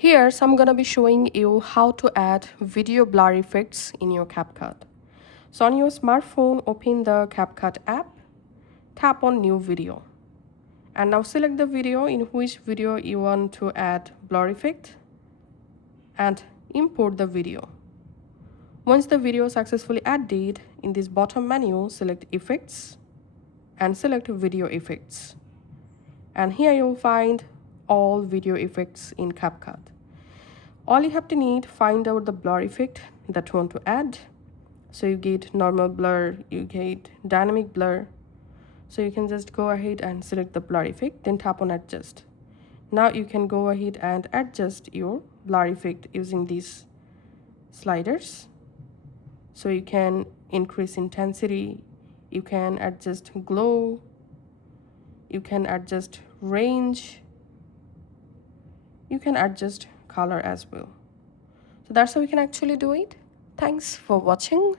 Here, so I'm gonna be showing you how to add video blur effects in your Capcut. So on your smartphone, open the Capcut app, tap on new video. And now select the video in which video you want to add blur effect and import the video. Once the video is successfully added, in this bottom menu, select Effects and select Video Effects. And here you'll find all video effects in Capcut. All you have to need, find out the blur effect that you want to add. So you get normal blur, you get dynamic blur. So you can just go ahead and select the blur effect, then tap on adjust. Now you can go ahead and adjust your blur effect using these sliders. So you can increase intensity, you can adjust glow, you can adjust range, you can adjust color as well. So that's how we can actually do it. Thanks for watching.